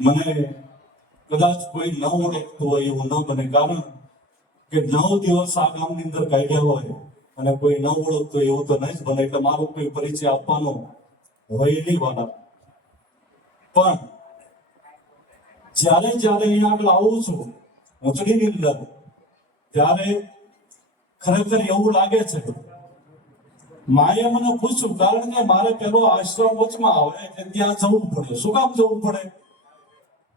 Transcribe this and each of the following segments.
મને કદાચ કોઈ ન ઓળખતું હોય એવું ન બને, કારણ કે 9 દિવસ આ ગામની અંદર કાઢ્યા હોય અને કોઈ ન ઓળખતું એવું તો નહીં જ બને. એટલે મારો કોઈ પરિચય આપવાનો હોય નહીં વાળા. પણ જ્યારે જ્યારે અહીંયા આગળ આવું છું મોચડીની અંદર, ત્યારે ખરેખર એવું લાગે છે, માએ મને પૂછ્યું, કારણ કે મારે પેલો આશ્રમ વચમાં આવે એટલે ત્યાં જવું પડે. શું કામ જવું પડે?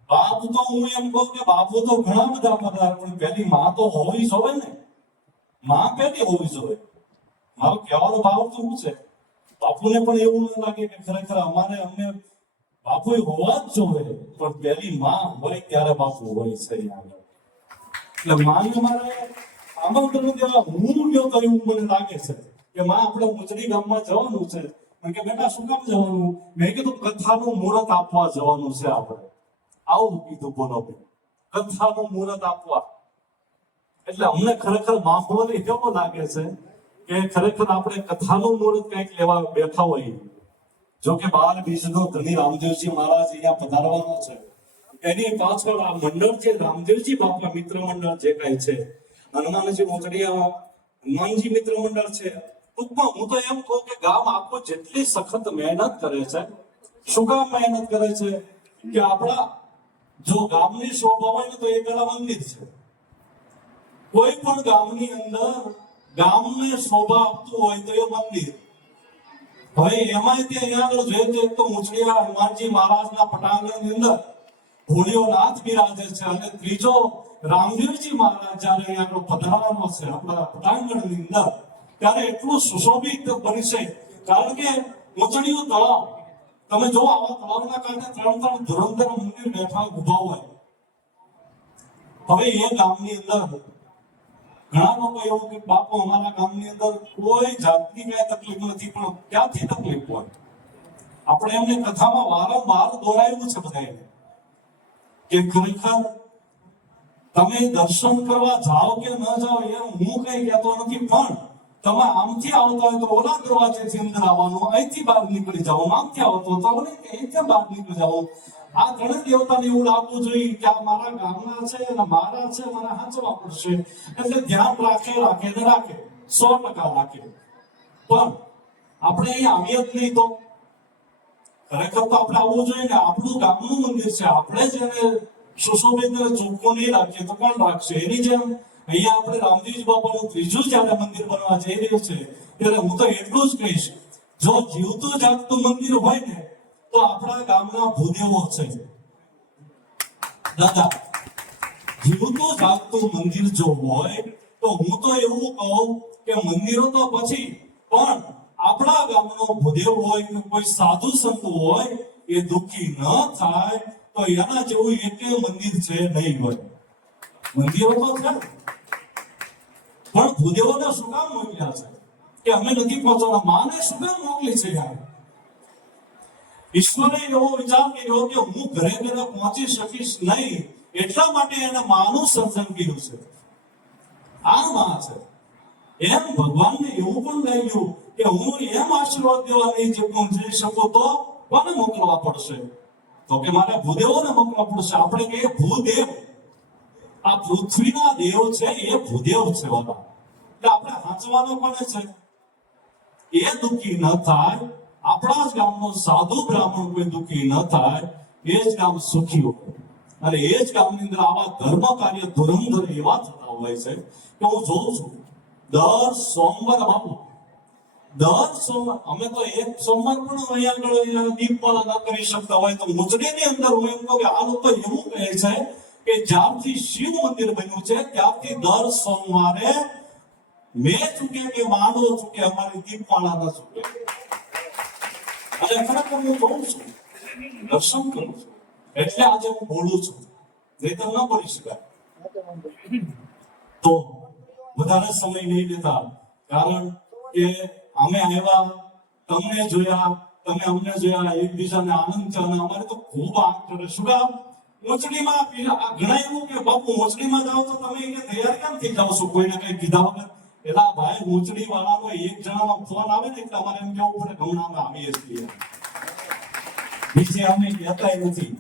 બાપ તો હું એમ કહું કે બાપુ તો ઘણા બધા પદાર્થ, પણ પેલી માં તો હોવી જોવે ને. માં પેલી હોવી જોવે. મારો કહેવાનો ભાવ તો શું છે, બાપુને પણ એવું ન લાગે કે ખરેખર અમને બાપુ હોવા જ જોવે, પણ પેલી માં હોય ત્યારે બાપુ હોય છે. એટલે માને મારે આમંત્રણ દેવા હું ગયો તો એવું મને લાગે છે કે માં આપણે મોચડી ગામમાં જવાનું છે. કે બેટા શું કામ જવાનું? મેં કીધું કથાનું મુહૂર્ત આપવા જવાનું છે આપણે. આવું કીધું, બોલો કથાનું મુહૂર્ત આપવા. એટલે અમને ખરેખર માહોલ એવો લાગે છે કે ખરેખર આપણે કથાનું મુહૂર્ત કંઈક લેવા બેઠા હોઈએ. જો કે 12 બીજનો ધણી રામદેવજી મહારાજ અહીંયા પધારવાનો છે. એની પાછળ આ મંડળ છે, રામદેવજી બાપા મિત્ર મંડળ જે કાંઈ છે, હનુમાનજી મોચડીયા હનુમાનજી મિત્ર મંડળ છે. ટૂંકમાં હું તો એમ કહું કે ગામ આખું જેટલી સખત મહેનત કરે છે. શું કામ મહેનત કરે છે? કે આપણા જો ગામની શોભા હોય ને તો એ પેલા મંદિર છે. કોઈ પણ ગામની અંદર ગામને શોભા આપતું હોય તો એ મંદિર. હવે એમાં અહીંયા આગળ જોઈએ તો મોચડીયા હનુમાનજી મહારાજના પટાંગણની અંદર ભોળિયોનાથ બિરાજે છે, અને ત્રીજો રામદેવજી મહારાજ જયારે અહીંયા આગળ પધારવાનો છે આપણા પટાંગણની અંદર, ત્યારે એટલું સુશોભિત બનશે. કારણ કે મોચડીયું તળાવ, તમે જો આવા તળાવના કાંઠે 3 ધુરંધર મંદિર બેઠા ઉભા હોય. હવે એ ગામની અંદર ઘણા લોકો એવું કે બાપુ અમારા ગામની અંદર કોઈ જાતની કઈ તકલીફ નથી, પણ ક્યાંથી તકલીફ હોય? આપણે એમને કથામાં વારંવાર દોરાયું છે બધાને કે ખરેખર તમે દર્શન કરવા જાઓ કે ન જાઓ એમ હું કઈ કહેતો નથી, પણ તમે આમથી આવતા હોય તો ઓલા દરવાજેથી અંદર આવવાનું, અહીંથી બહાર નીકળી જાઓ. આમથી આવતો તો અહીંથી બહાર નીકળી જાઓ. આ ત્રણેય દેવતાને એવું લાગવું જોઈએ કે આ મારા ગામના છે અને મારા છે, મને હાંચવા પડશે. એટલે ધ્યાન રાખે ને રાખે 100% રાખે. પણ આપણે અહીંયા આવીએ જ નહીં તો ખરેખર તો આપણે આવવું જોઈએ ને. આપણું ગામનું મંદિર છે, આપણે જ એને સુશોભિત ચોખ્ખું નહીં રાખીએ તો કોણ રાખશે? એની જેમ અહીંયા આપણે રામદેવજી બાપાનું ત્રીજું જયારે મંદિર બનવા જઈ રહ્યું છે, ત્યારે હું તો એટલું જ કહીશ, જો જીવતું જાગતું મંદિર હોય ને તો આપણા ગામના ભૂદેવો છે. દાદા, જીવતું જાગતું મંદિર જો હોય તો હું તો એવું કહું કે મંદિરો તો પછી, પણ આપણા ગામનો ભૂદેવ હોય કે કોઈ સાધુ સંત હોય એ દુઃખી ન થાય તો એના જેવું એક મંદિર છે નહીં હોય. મંદિરો તો છે, પણ ભૂદેવોને શું કામ મોકલ્યા છે કે અમે નથી પહોંચવાના? માને શું કામ મોકલી છે યાર? ઈશ્વરે એવો વિચાર કર્યો કે હું ઘરે ઘરે પહોંચી શકીશ નહીં, એટલા માટે એને માનું સર્જન કર્યું છે. આ માં છે. એમ ભગવાનને એવું પણ લાગ્યું કે હું એમ આશીર્વાદ દેવા નહીં જઈ શકું તો કોને મોકલવા પડશે? તો કે મારે ભૂદેવોને મોકલવા પડશે. આપણે કહીએ ભૂદેવ, આ પૃથ્વીના દેવ છે એ ભૂદેવ છે બાબા. એટલે આપણે હાંચવાનો પણ છે એ દુઃખી ન થાય, આપણા જ ગામનો સાધુ બ્રાહ્મણ કોઈ દુઃખી ન થાય, એ જ ગામ સુખી હોય. અને એ જ ગામની અંદર આવા ધર્મ કાર્ય ધુરંધર એવા થતા હોય છે કે હું જોઉં છું દર સોમવાર બાપુ, દર સોમવાર અમે તો એક સોમવાર પણ અહીંયા દીપમાળા ન કરી શકતા હોય તો મોચડીની અંદર હું એમ કહું કે આ લોકો એવું કહે છે કે જ્યારથી શિવ મંદિર બન્યું છે ત્યારથી દર સોમવારે મેં ચૂકે કે માંડવો ચૂકે અમારી દીપમાળા ન ચૂકે. અને ખરેખર હું જોઉં છું, દર્શન કરું છું, એટલે આજે હું બોલું છું, નહીં તો ન બોલી શકાય. તો વધારે સમય નહીં લેતા, કારણ કે અમે આવ્યા, તમને જોયા, તમે અમને જોયા, એકબીજાને આનંદ છે. અને અમારે તો ખૂબ આનંદ કરે. શું કામ? મોચડીમાં ઘણા એવું કે બાપુ મોચડીમાં જાઓ તો તમે એને તૈયાર કેમ થઈ જાઓ છો કોઈને કઈ કીધા વગર? એલા ભાઈ, મોચડી વાળાનો એક જણાનો ફોન આવે ને એટલે અમારે એમ કેવું પડે હમણાં અમે આવીએ છીએ, બીજે અમે કહેતા નથી.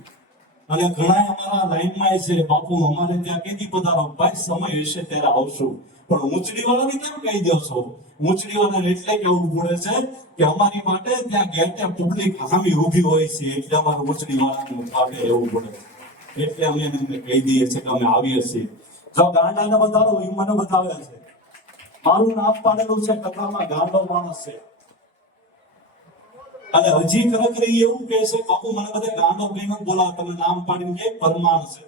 અને ઘણા અમારા લાઈનમાં છે, બાપુ અમારે ત્યાં કેદી પધારો, ભાઈ સમય હશે ત્યારે આવશું. પણ ઊંચડી વાળાને કેમ કહી દો છો? ઊંચડી વાળાને એટલે કેવું પડે છે કે અમારી માટે ત્યાં ગેટે પબ્લિક હામી ઊભી હોય છે, એટલે અમારે ઊંચડી વાળાનું માટે રહેવું પડે, એટલે અમે એને કહી દઈએ છીએ કે અમે આવીએ છીએ. જો ગાંડાને વધારો એ મને બતાવે છે, મારું નામ પાડેલું છે કથામાં ગાંડો માણસ છે. અને હજી ખરેખર ઈ એવું કહે છે, બાપુ મને બધે ગાંડો કહીને બોલાવે, તમે નામ પાડીને કે પરમાણ છે.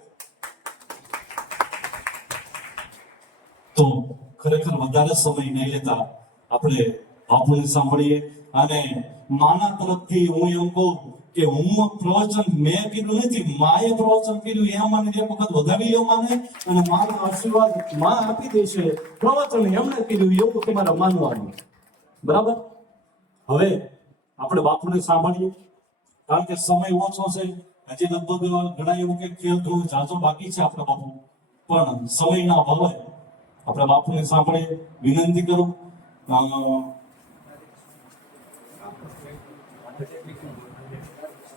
તો ખરેખર વધારે સમય નહીં લેતા આપણે બાપુને સાંભળીએ. અને માના તરફથી હું એમ કહું કે હું પ્રવચન મેં કીધું નથી, માએ પ્રવચન કીધું એમ મને એક વખત વધાવી લો માને, અને મારા આશીર્વાદ માં આપી દેશે. પ્રવચન એમને કીધું એવું તમારે માનવાનું, બરાબર? હવે આપણે બાપુને સાંભળીએ, કારણ કે સમય ઓછો છે. હજી લગભગ ઘણા એવું કે ખેલ થોડું ઝાઝો બાકી છે આપણે બાપુ, પણ સમયના અભાવે આપણે બાપુને સાંભળીએ. વિનંતી કરું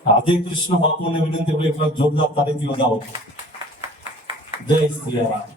રાધે કૃષ્ણ બાપુને વિનંતી, એક વાર જોરદાર તારીથી વધાવો. જય શ્રી રામ.